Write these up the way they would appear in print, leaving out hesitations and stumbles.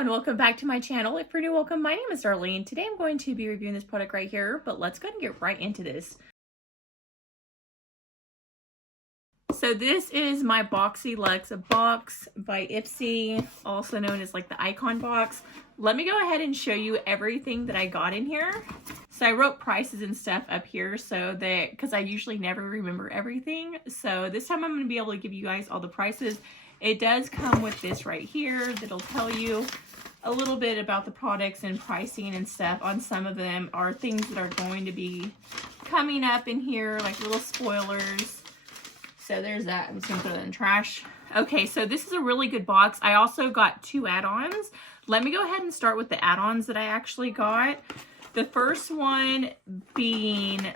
and welcome back to my channel. If you're new, welcome. My name is Darlene. Today I'm going to be reviewing this product right here, but let's go ahead and get right into this. So this is my Boxyluxe box by Ipsy, also known as like the icon box. Let me go ahead and show you everything that I got in here. So I wrote prices and stuff up here so that, because I usually never remember everything. So this time I'm going to be able to give you guys all the prices. It does come with this right here that'll tell you a little bit about the products and pricing and stuff. On some of them are things that are going to be coming up in here, like little spoilers. So there's that. I'm just gonna put it in the trash. Okay, so this is a really good box. I also got 2 add-ons. Let me go ahead and start with the add-ons that I actually got. The first one being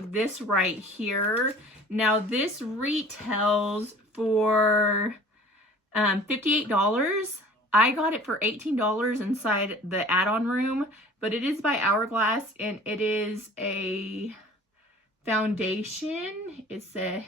this right here. Now this retails for $58. I got it for $18 inside the add-on room, but it is by Hourglass and it is a foundation. It's a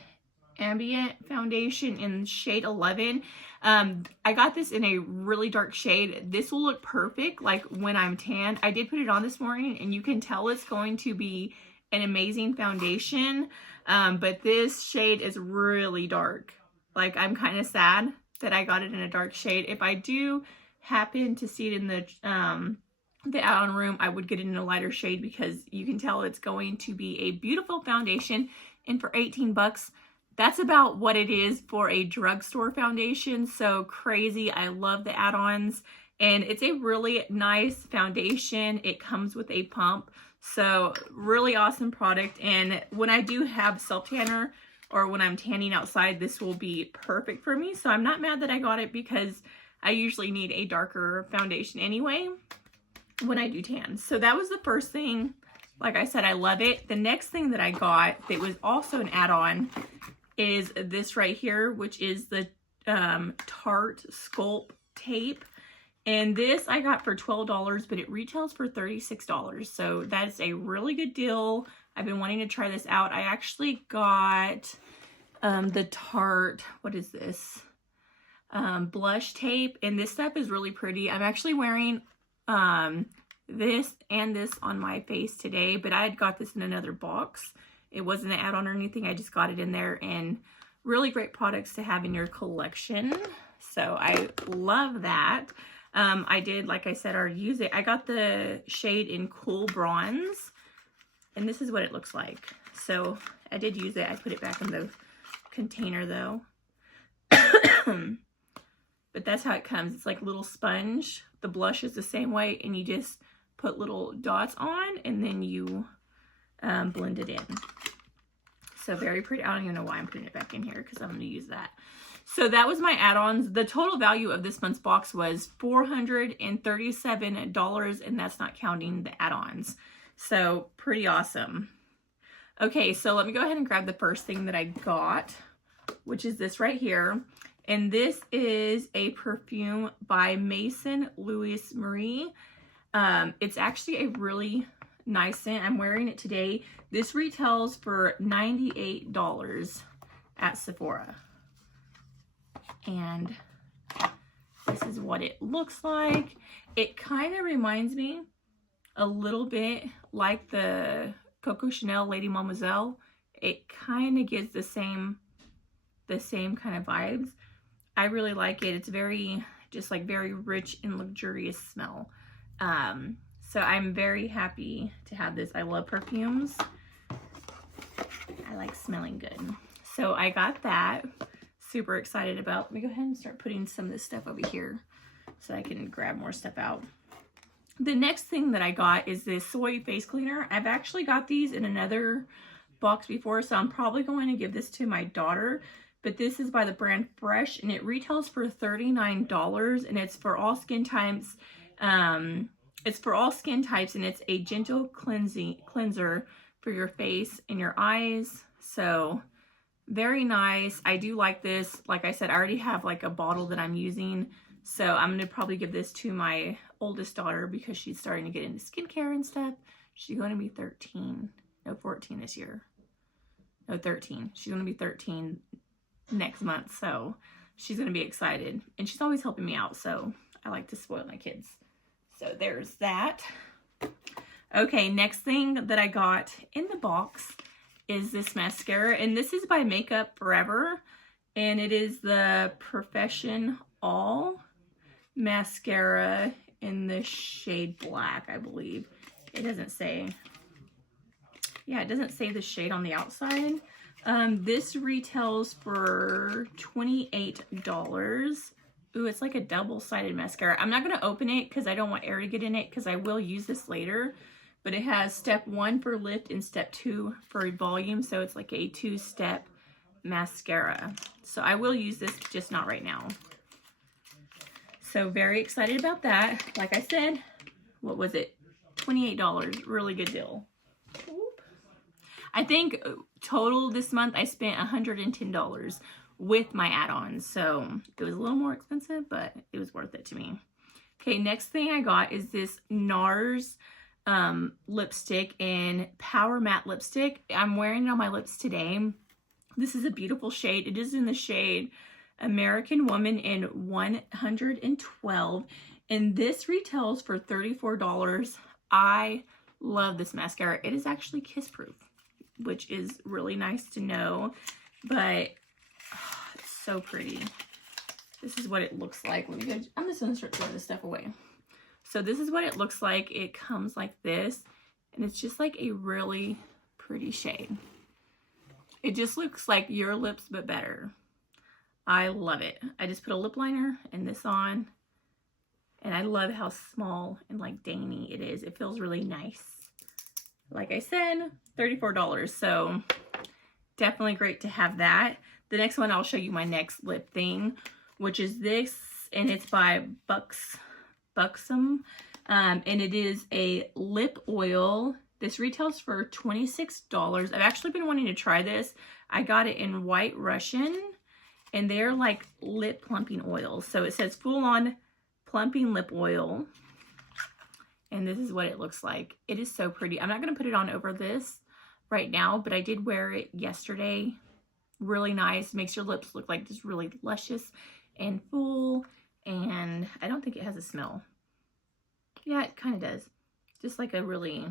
ambient foundation in shade 11. I got this in a really dark shade. This will look perfect like when I'm tanned. I did put it on this morning and you can tell it's going to be an amazing foundation, but this shade is really dark. Like, I'm kind of sad that I got it in a dark shade. If I do happen to see it in the add-on room, I would get it in a lighter shade because you can tell it's going to be a beautiful foundation. And for 18 bucks, that's about what it is for a drugstore foundation. So crazy. I love the add-ons and it's a really nice foundation. It comes with a pump. So really awesome product. And when I do have self-tanner or when I'm tanning outside, this will be perfect for me. So I'm not mad that I got it because I usually need a darker foundation anyway when I do tan. So that was the first thing. Like I said, I love it. The next thing that I got that was also an add-on is this right here, which is the Tarte Sculpt tape. And this I got for $12, but it retails for $36. So that's a really good deal. I've been wanting to try this out. I actually got the Tarte, what is this? Blush tape. And this stuff is really pretty. I'm actually wearing this and this on my face today, but I had got this in another box. It wasn't an add-on or anything. I just got it in there, and really great products to have in your collection. So I love that. I did, like I said, already use it. I got the shade in Cool Bronze, and this is what it looks like. So I did use it. I put it back in the container though. But that's how it comes. It's like a little sponge. The blush is the same way, and you just put little dots on, and then you blend it in. So very pretty. I don't even know why I'm putting it back in here because I'm going to use that. So that was my add-ons. The total value of this month's box was $437, and that's not counting the add-ons. So pretty awesome. Okay, so let me go ahead and grab the first thing that I got, which is this right here. And this is a perfume by Maison Louis Marie. It's actually a really nice scent. I'm wearing it today. This retails for $98 at Sephora. And this is what it looks like. It kind of reminds me a little bit like the Coco Chanel Lady Mademoiselle. It kind of gives the same kind of vibes. I really like it. It's very, just like very rich and luxurious smell. So I'm very happy to have this. I love perfumes. I like smelling good. So I got that. Super excited about. Let me go ahead and start putting some of this stuff over here so I can grab more stuff out. The next thing that I got is this soy face cleaner. I've actually got these in another box before, so I'm probably going to give this to my daughter. But this is by the brand Fresh, and it retails for $39, and it's for all skin types. It's for all skin types, and it's a gentle cleanser for your face and your eyes. So very nice. I do like this. Like I said, I already have like a bottle that I'm using. So I'm going to probably give this to my oldest daughter because she's starting to get into skincare and stuff. She's going to be 14 this year. No, 13. She's going to be 13 next month. So she's going to be excited. And she's always helping me out. So I like to spoil my kids. So there's that. Okay, next thing that I got in the box is this mascara, and this is by Makeup Forever, and it is the Profession All mascara in the shade black, I believe. It doesn't say. Yeah, it doesn't say the shade on the outside. This retails for $28. Ooh, it's like a double-sided mascara. I'm not going to open it because I don't want air to get in it, because I will use this later. But it has step 1 for lift and step 2 for volume. So it's like a 2-step mascara. So I will use this, just not right now. So very excited about that. Like I said, what was it? $28. Really good deal. I think total this month I spent $110 with my add-ons. So it was a little more expensive, but it was worth it to me. Okay, next thing I got is this NARS lipstick in Power Matte Lipstick. I'm wearing it on my lips today. This is a beautiful shade. It is in the shade American Woman in 112. And this retails for $34. I love this mascara. It is actually kiss proof, which is really nice to know, but oh, it's so pretty. This is what it looks like. Let me go. I'm just gonna start throwing this stuff away. So this is what it looks like. It comes like this, and it's just like a really pretty shade. It just looks like your lips, but better. I love it. I just put a lip liner and this on, and I love how small and like dainty it is. It feels really nice. Like I said, $34. So definitely great to have that. The next one, I'll show you my next lip thing, which is this, and it's by Boxyluxe, and it is a lip oil. This retails for $26. I've actually been wanting to try this. I got it in White Russian, and they're like lip plumping oils. So it says full on plumping lip oil, and this is what it looks like. It is so pretty. I'm not going to put it on over this right now, but I did wear it yesterday. Really nice. Makes your lips look like just really luscious and full, and I don't think it has a smell. Yeah, it kind of does. Just like a really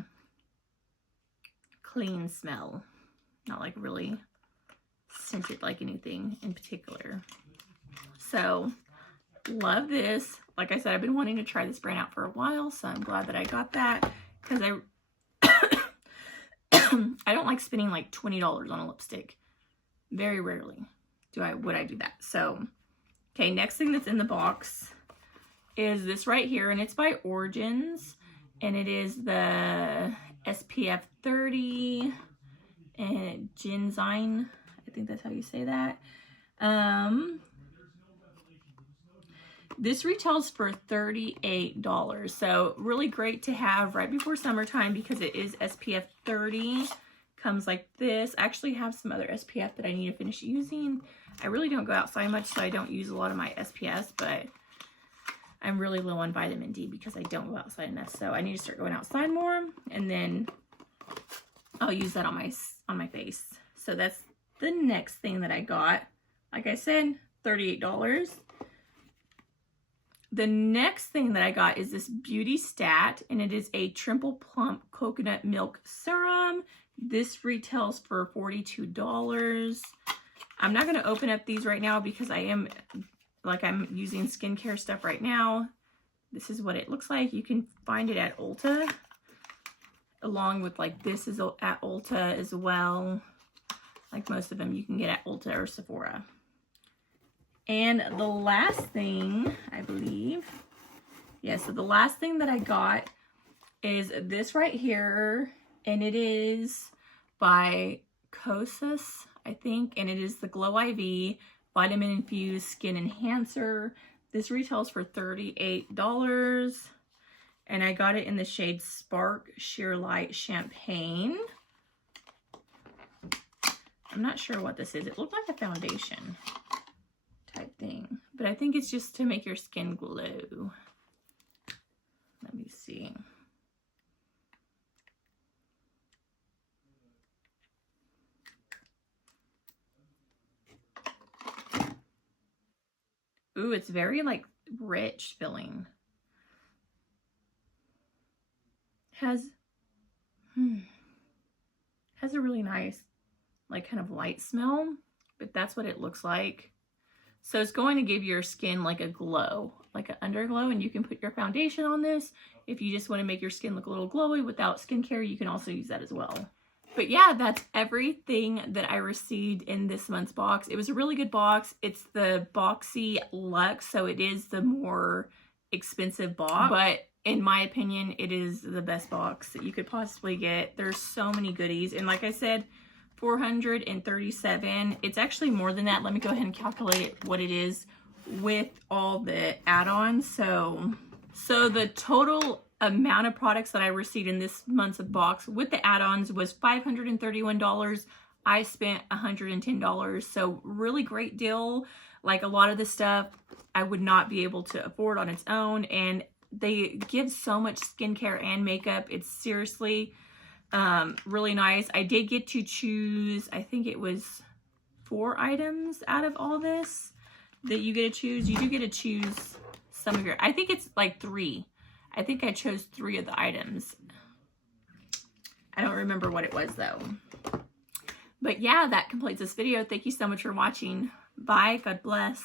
clean smell. Not like really scented like anything in particular. So, love this. Like I said, I've been wanting to try this brand out for a while, so I'm glad that I got that, because I don't like spending like $20 on a lipstick. Very rarely would I do that. So, okay, next thing that's in the box is this right here, and it's by Origins, and it is the SPF 30 and Ginseng. I think that's how you say that. This retails for $38. So really great to have right before summertime, because it is SPF 30. Comes like this. I actually have some other SPF that I need to finish using. I really don't go outside much, so I don't use a lot of my SPF, but I'm really low on vitamin D because I don't go outside enough. So I need to start going outside more, and then I'll use that on my face. So that's the next thing that I got. Like I said, $38. The next thing that I got is this Beauty Stat, and it is a Triple Plump Coconut Milk Serum. This retails for $42. I'm not going to open up these right now because I'm using skincare stuff right now. This is what it looks like. You can find it at Ulta, along with like this is at Ulta as well. Like most of them you can get at Ulta or Sephora. And the last thing, I believe, yeah, so the last thing that I got is this right here, and it is by Kosas, I think, and it is the Glow IV Vitamin Infused Skin Enhancer. This retails for $38, and I got it in the shade Spark Sheer Light Champagne. I'm not sure what this is. It looked like a foundation type thing, but I think it's just to make your skin glow. Let me see. Ooh, it's very like rich feeling. Has a really nice, like, kind of light smell, but that's what it looks like. So it's going to give your skin like a glow, like an underglow, and you can put your foundation on this. If you just want to make your skin look a little glowy without skincare, you can also use that as well. But yeah, that's everything that I received in this month's box. It was a really good box. It's the Boxyluxe, so it is the more expensive box, but in my opinion, it is the best box that you could possibly get. There's so many goodies, and like I said, $437. It's actually more than that. Let me go ahead and calculate what it is with all the add-ons. So the total amount of products that I received in this month's box with the add-ons was $531. I spent $110. So really great deal. Like, a lot of this stuff I would not be able to afford on its own, and they give so much skincare and makeup. It's seriously really nice. I did get to choose, I think it was 4 items out of all this that you get to choose. You do get to choose some of your, I think it's like 3. I think I chose 3 of the items. I don't remember what it was though. But yeah, that completes this video. Thank you so much for watching. Bye. God bless.